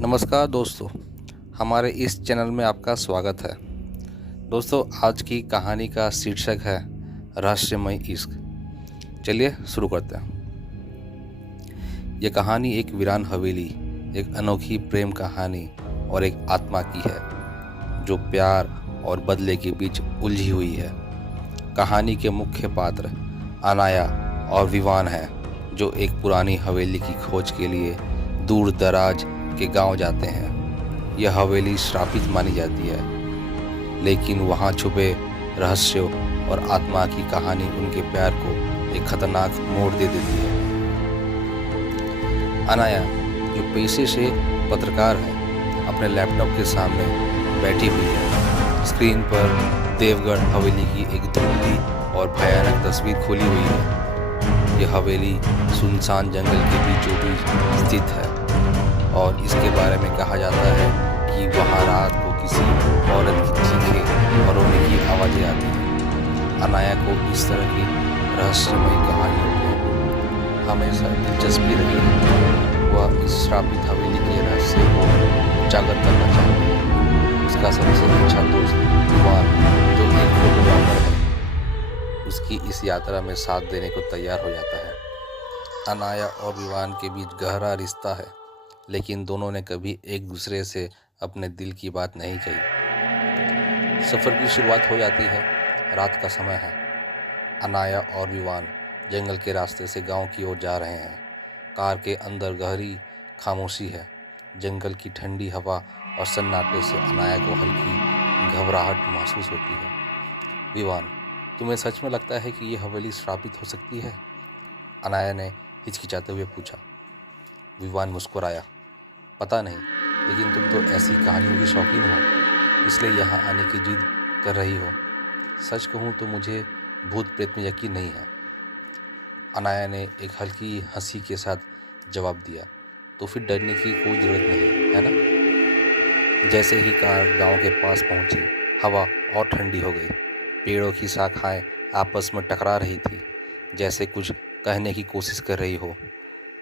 नमस्कार दोस्तों, हमारे इस चैनल में आपका स्वागत है। दोस्तों, आज की कहानी का शीर्षक है रहस्यमय इश्क। चलिए शुरू करते हैं। यह कहानी एक वीरान हवेली, एक अनोखी प्रेम कहानी और एक आत्मा की है जो प्यार और बदले के बीच उलझी हुई है। कहानी के मुख्य पात्र अनाया और विवान हैं, जो एक पुरानी हवेली की खोज के लिए दूर दराज के गांव जाते हैं। यह हवेली श्रापित मानी जाती है, लेकिन वहां छुपे रहस्यों और आत्मा की कहानी उनके प्यार को एक खतरनाक मोड़ दे देती है। अनाया, जो पेशे से पत्रकार है, अपने लैपटॉप के सामने बैठी हुई है। स्क्रीन पर देवगढ़ हवेली की एक धुंधली और भयानक तस्वीर खुली हुई है। यह हवेली सुनसान जंगल के बीचों बीच स्थित है और इसके बारे में कहा जाता है कि वहाँ रात को किसी औरत की चीखें और रोने की आवाज़ें आती हैं। अनाया को इस तरह की रहस्यमय कहानियों में हमेशा दिलचस्पी रही है। वह इस श्रापित हवेली के रहस्य को उजागर करना चाहती है। उसका सबसे अच्छा दोस्त विवान, जो एक फोटोग्राफर है, उसकी इस यात्रा में साथ देने को तैयार हो जाता है। अनाया और विवान के बीच गहरा रिश्ता है, लेकिन दोनों ने कभी एक दूसरे से अपने दिल की बात नहीं कही। सफ़र की शुरुआत हो जाती है। रात का समय है। अनाया और विवान जंगल के रास्ते से गांव की ओर जा रहे हैं। कार के अंदर गहरी खामोशी है। जंगल की ठंडी हवा और सन्नाटे से अनाया को हल्की घबराहट महसूस होती है। विवान, तुम्हें सच में लगता है कि यह हवेली श्रापित हो सकती है? अनाया ने हिचकिचाते हुए पूछा। विवान मुस्कुराया। पता नहीं, लेकिन तुम तो ऐसी कहानियों की शौकीन हो, इसलिए यहाँ आने की जिद कर रही हो। सच कहूँ तो मुझे भूत प्रेत में यकीन नहीं है। अनाया ने एक हल्की हंसी के साथ जवाब दिया। तो फिर डरने की कोई ज़रूरत नहीं है ना? जैसे ही कार गांव के पास पहुंची, हवा और ठंडी हो गई। पेड़ों की शाखाएं आपस में टकरा रही थी, जैसे कुछ कहने की कोशिश कर रही हो।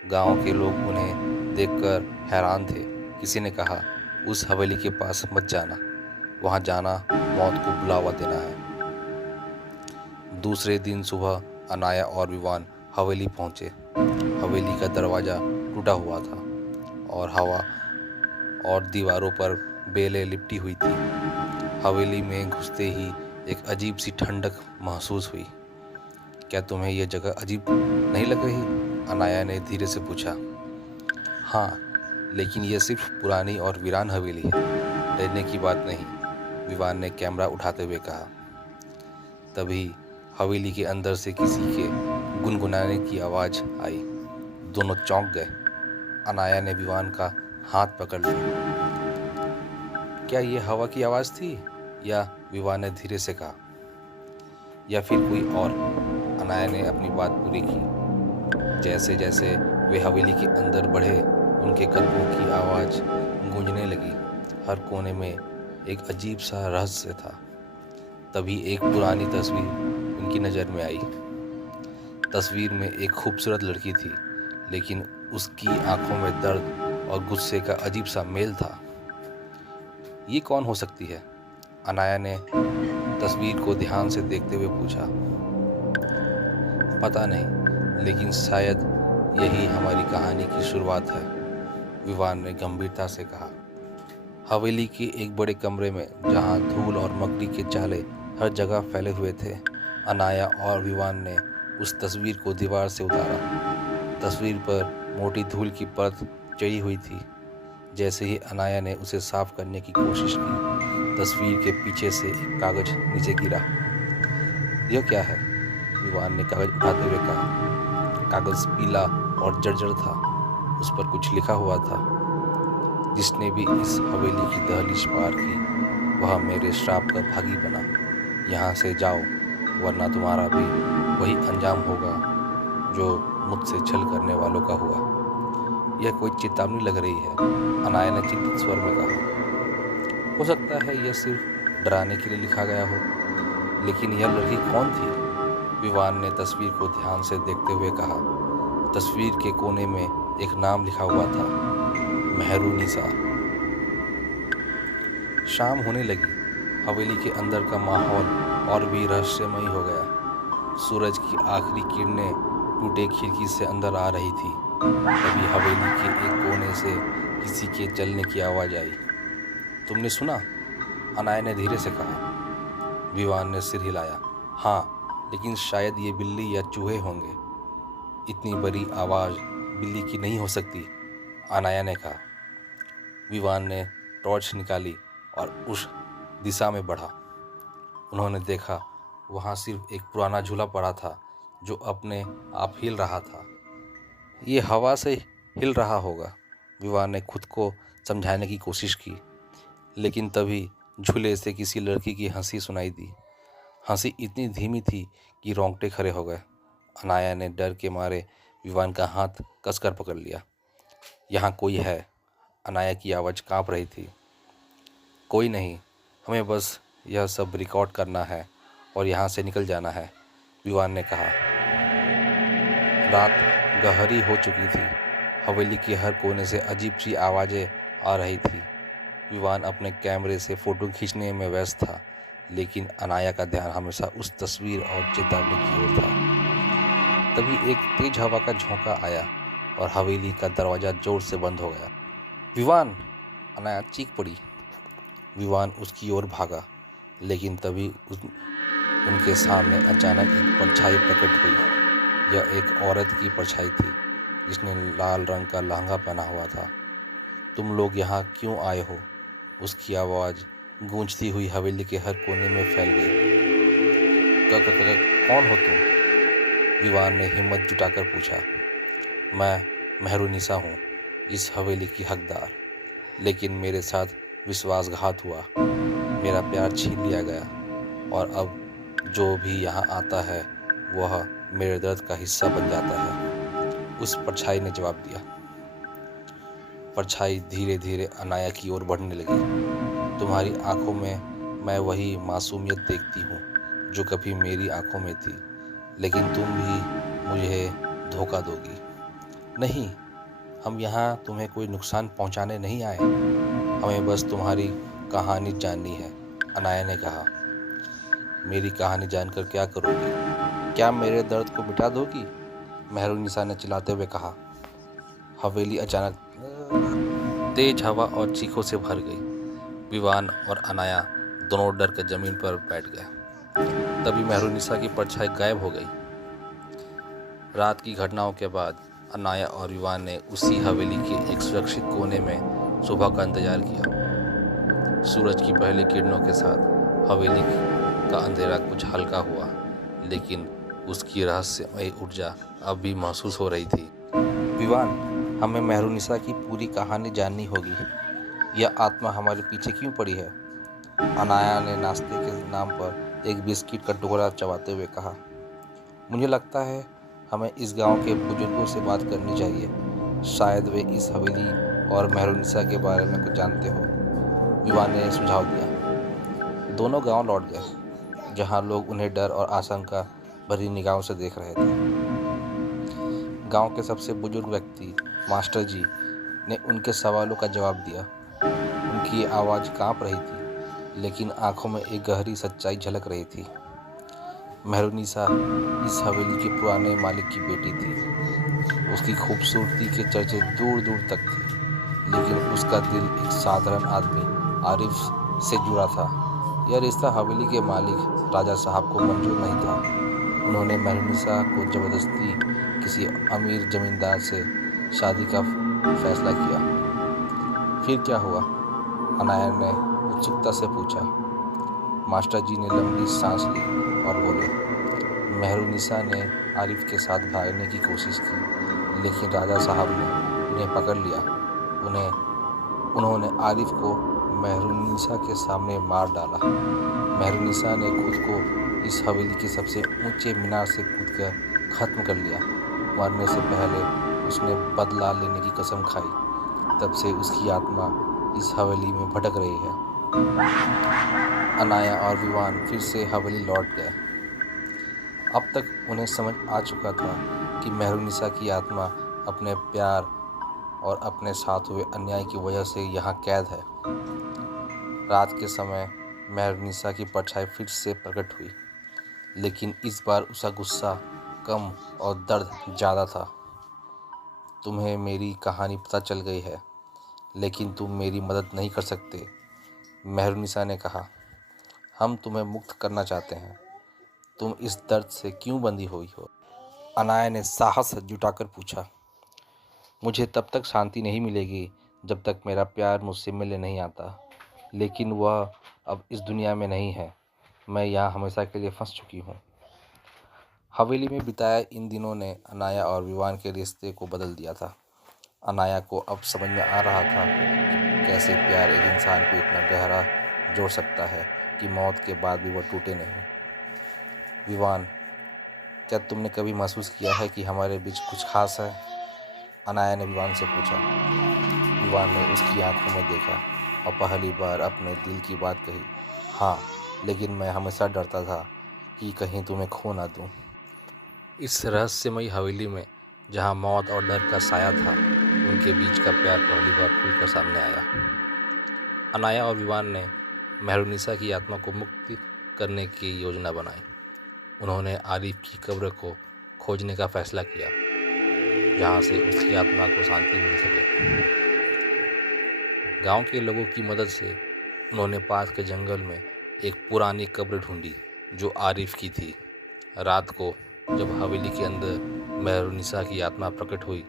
गांव के लोग उन्हें देखकर हैरान थे। किसी ने कहा, उस हवेली के पास मत जाना, वहां जाना मौत को बुलावा देना है। दूसरे दिन सुबह अनाया और विवान हवेली पहुंचे। हवेली का दरवाज़ा टूटा हुआ था और हवा और दीवारों पर बेलें लिपटी हुई थी। हवेली में घुसते ही एक अजीब सी ठंडक महसूस हुई। क्या तुम्हें यह जगह अजीब नहीं लग रही? अनाया ने धीरे से पूछा। हाँ, लेकिन यह सिर्फ पुरानी और वीरान हवेली है, डरने की बात नहीं, विवान ने कैमरा उठाते हुए कहा। तभी हवेली के अंदर से किसी के गुनगुनाने की आवाज़ आई। दोनों चौंक गए। अनाया ने विवान का हाथ पकड़ लिया। क्या यह हवा की आवाज़ थी, या विवान ने धीरे से कहा, या फिर कोई और? अनाया ने अपनी बात पूरी की। जैसे जैसे वे हवेली के अंदर बढ़े, उनके कदमों की आवाज़ गूंजने लगी। हर कोने में एक अजीब सा रहस्य था। तभी एक पुरानी तस्वीर उनकी नज़र में आई। तस्वीर में एक खूबसूरत लड़की थी, लेकिन उसकी आंखों में दर्द और गुस्से का अजीब सा मेल था। ये कौन हो सकती है? अनाया ने तस्वीर को ध्यान से देखते हुए पूछा। पता नहीं, लेकिन शायद यही हमारी कहानी की शुरुआत है, विवान ने गंभीरता से कहा। हवेली के एक बड़े कमरे में, जहां धूल और मकड़ी के जाले हर जगह फैले हुए थे, अनाया और विवान ने उस तस्वीर को दीवार से उतारा। तस्वीर पर मोटी धूल की परत चढ़ी हुई थी। जैसे ही अनाया ने उसे साफ करने की कोशिश की, तस्वीर के पीछे से एक कागज नीचे गिरा। यह क्या है? विवान ने कागज उठाते हुए कहा। कागज पीला और जर्जर था। उस पर कुछ लिखा हुआ था। जिसने भी इस हवेली की दहलीज पार की, वह मेरे श्राप का भागी बना। यहाँ से जाओ, वरना तुम्हारा भी वही अंजाम होगा जो मुझसे छल करने वालों का हुआ। यह कोई चेतावनी लग रही है, अनाया ने चिंतित स्वर में कहा। हो सकता है यह सिर्फ डराने के लिए लिखा गया हो, लेकिन यह लड़की कौन थी? विवान ने तस्वीर को ध्यान से देखते हुए कहा। तस्वीर के कोने में एक नाम लिखा हुआ था, मेहरुनिसा। शाम होने लगी। हवेली के अंदर का माहौल और भी रहस्यमयी हो गया। सूरज की आखिरी किरणें टूटे खिड़की से अंदर आ रही थी। तभी हवेली के एक कोने से किसी के चलने की आवाज़ आई। तुमने सुना? अनाया ने धीरे से कहा। विवान ने सिर हिलाया। हाँ, लेकिन शायद ये बिल्ली या चूहे होंगे। इतनी बड़ी आवाज़ बिल्ली की नहीं हो सकती, अनाया ने कहा। विवान ने टॉर्च निकाली और उस दिशा में बढ़ा। उन्होंने देखा वहाँ सिर्फ एक पुराना झूला पड़ा था जो अपने आप हिल रहा था। ये हवा से हिल रहा होगा, विवान ने खुद को समझाने की कोशिश की। लेकिन तभी झूले से किसी लड़की की हंसी सुनाई दी। हंसी इतनी धीमी थी कि रोंगटे खड़े हो गए। अनाया ने डर के मारे विवान का हाथ कसकर पकड़ लिया। यहाँ कोई है, अनाया की आवाज़ कांप रही थी। कोई नहीं, हमें बस यह सब रिकॉर्ड करना है और यहाँ से निकल जाना है, विवान ने कहा। रात गहरी हो चुकी थी। हवेली के हर कोने से अजीब सी आवाज़ें आ रही थी। विवान अपने कैमरे से फ़ोटो खींचने में व्यस्त था, लेकिन अनाया का ध्यान हमेशा उस तस्वीर और चेतावनी की ओर था। तभी एक तेज हवा का झोंका आया और हवेली का दरवाज़ा जोर से बंद हो गया। विवान! अनाया चीख पड़ी। विवान उसकी ओर भागा, लेकिन तभी उनके सामने अचानक एक परछाई प्रकट हुई। यह एक औरत की परछाई थी जिसने लाल रंग का लहंगा पहना हुआ था। तुम लोग यहाँ क्यों आए हो? उसकी आवाज़ गूंजती हुई हवेली के हर कोने में फैल गई। कौन हो तुम? विवान ने हिम्मत जुटाकर पूछा। मैं मेहरुनिसा हूँ, इस हवेली की हकदार। लेकिन मेरे साथ विश्वासघात हुआ, मेरा प्यार छीन लिया गया और अब जो भी यहाँ आता है वह मेरे दर्द का हिस्सा बन जाता है, उस परछाई ने जवाब दिया। परछाई धीरे धीरे अनाया की ओर बढ़ने लगी। तुम्हारी आंखों में मैं वही मासूमियत देखती हूँ जो कभी मेरी आंखों में थी, लेकिन तुम भी मुझे धोखा दोगी। नहीं, हम यहाँ तुम्हें कोई नुकसान पहुँचाने नहीं आए, हमें बस तुम्हारी कहानी जाननी है, अनाया ने कहा। मेरी कहानी जानकर क्या करोगी? क्या मेरे दर्द को मिटा दोगी? मेहरुनिसा ने चिल्लाते हुए कहा। हवेली अचानक तेज हवा और चीखों से भर गई। विवान और अनाया दोनों डर कर जमीन पर बैठ गए। तभी मेहरुनिसा की परछाई गायब हो गई। रात की घटनाओं के बाद अनाया और विवान ने उसी हवेली के एक सुरक्षित कोने में सुबह का इंतजार किया। सूरज की पहली किरणों के साथ हवेली का अंधेरा कुछ हल्का हुआ, लेकिन उसकी रहस्यमयी ऊर्जा अब भी महसूस हो रही थी। विवान, हमें मेहरुनिसा की पूरी कहानी जाननी होगी। यह आत्मा हमारे पीछे क्यों पड़ी है? अनाया ने नाश्ते के नाम पर एक बिस्किट का टुकड़ा चबाते हुए कहा। मुझे लगता है हमें इस गांव के बुजुर्गों से बात करनी चाहिए। शायद वे इस हवेली और मेहरुनिसा के बारे में कुछ जानते हो, विवान ने सुझाव दिया। दोनों गांव लौट गए, जहां लोग उन्हें डर और आशंका भरी निगाहों से देख रहे थे। गांव के सबसे बुजुर्ग व्यक्ति मास्टर जी ने उनके सवालों का जवाब दिया। उनकी आवाज़ कांप रही थी, लेकिन आंखों में एक गहरी सच्चाई झलक रही थी। मेहरुनिसा इस हवेली के पुराने मालिक की बेटी थी। उसकी खूबसूरती के चर्चे दूर दूर तक थे, लेकिन उसका दिल एक साधारण आदमी आरिफ से जुड़ा था। यह रिश्ता हवेली के मालिक राजा साहब को मंजूर नहीं था। उन्होंने मेहरुनिसा को ज़बरदस्ती किसी अमीर जमींदार से शादी का फैसला किया। फिर क्या हुआ? अनाया ने उत्सुकता से पूछा। मास्टर जी ने लंबी सांस ली और बोले, मेहरुनिसा ने आरिफ के साथ भागने की कोशिश की, लेकिन राजा साहब ने उन्हें पकड़ लिया। उन्होंने आरिफ को मेहरुनिसा के सामने मार डाला। मेहरुनिसा ने खुद को इस हवेली के सबसे ऊंचे मीनार से कूदकर ख़त्म कर लिया। मरने से पहले उसने बदला लेने की कसम खाई। तब से उसकी आत्मा इस हवेली में भटक रही है। अनाया और विवान फिर से हवेली लौट गए। अब तक उन्हें समझ आ चुका था कि मेहरुनिसा की आत्मा अपने प्यार और अपने साथ हुए अन्याय की वजह से यहाँ कैद है। रात के समय मेहरुनिसा की परछाई फिर से प्रकट हुई, लेकिन इस बार उसका गुस्सा कम और दर्द ज़्यादा था। तुम्हें मेरी कहानी पता चल गई है, लेकिन तुम मेरी मदद नहीं कर सकते, मेहरुनिसा ने कहा। हम तुम्हें मुक्त करना चाहते हैं। तुम इस दर्द से क्यों बंधी हुई हो? अनाया ने साहस जुटाकर पूछा। मुझे तब तक शांति नहीं मिलेगी जब तक मेरा प्यार मुझसे मिलने नहीं आता, लेकिन वह अब इस दुनिया में नहीं है। मैं यहाँ हमेशा के लिए फंस चुकी हूँ। हवेली में बिताए इन दिनों ने अनाया और विवान के रिश्ते को बदल दिया था। अनाया को अब समझ में आ रहा था कि कैसे प्यार एक इंसान को इतना गहरा जोड़ सकता है कि मौत के बाद भी वह टूटे नहीं। विवान, क्या तुमने कभी महसूस किया है कि हमारे बीच कुछ खास है? अनाया ने विवान से पूछा। विवान ने उसकी आंखों में देखा और पहली बार अपने दिल की बात कही। हाँ, लेकिन मैं हमेशा डरता था कि कहीं तुम्हें खो ना दूँ। इस रहस्यमयी हवेली में जहाँ मौत और डर का साया था, उनके बीच का प्यार पहली बार खुलकर सामने आया। अनाया और विवान ने मेहरुनिसा की आत्मा को मुक्त करने की योजना बनाई। उन्होंने आरिफ की कब्र को खोजने का फैसला किया, जहाँ से उसकी आत्मा को शांति मिल सके। गांव के लोगों की मदद से उन्होंने पास के जंगल में एक पुरानी कब्र ढूंढी जो आरिफ की थी। रात को जब हवेली के अंदर मेहरुनिसा की आत्मा प्रकट हुई,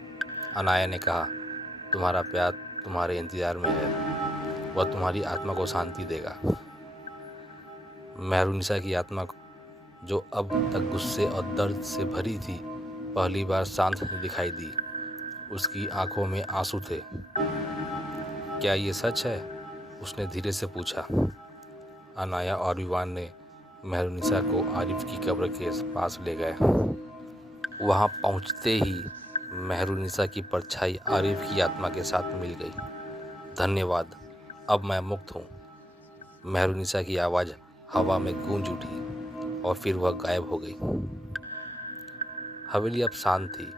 अनाया ने कहा, तुम्हारा प्यार तुम्हारे इंतजार में है, वह तुम्हारी आत्मा को शांति देगा। मेहरुनिसा की आत्मा जो अब तक गुस्से और दर्द से भरी थी, पहली बार शांत दिखाई दी। उसकी आंखों में आंसू थे। क्या ये सच है? उसने धीरे से पूछा। अनाया और विवान ने मेहरुनिसा को आरिफ की कब्र के पास ले गए। वहां पहुंचते ही मेहरुनिसा की परछाई आरिफ की आत्मा के साथ मिल गई। धन्यवाद, अब मैं मुक्त हूँ। मेहरुनिसा की आवाज़ हवा में गूंज उठी और फिर वह गायब हो गई। हवेली अब शांत थी।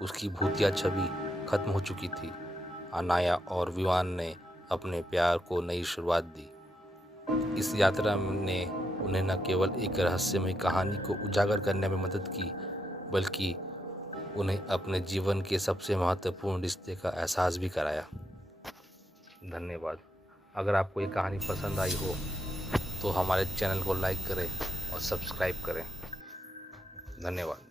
उसकी भूतिया छवि खत्म हो चुकी थी। अनाया और विवान ने अपने प्यार को नई शुरुआत दी। इस यात्रा ने उन्हें न केवल एक रहस्यमय कहानी को उजागर करने में मदद की, बल्कि उन्हें अपने जीवन के सबसे महत्वपूर्ण रिश्ते का एहसास भी कराया। धन्यवाद। अगर आपको ये कहानी पसंद आई हो तो हमारे चैनल को लाइक करें और सब्सक्राइब करें। धन्यवाद।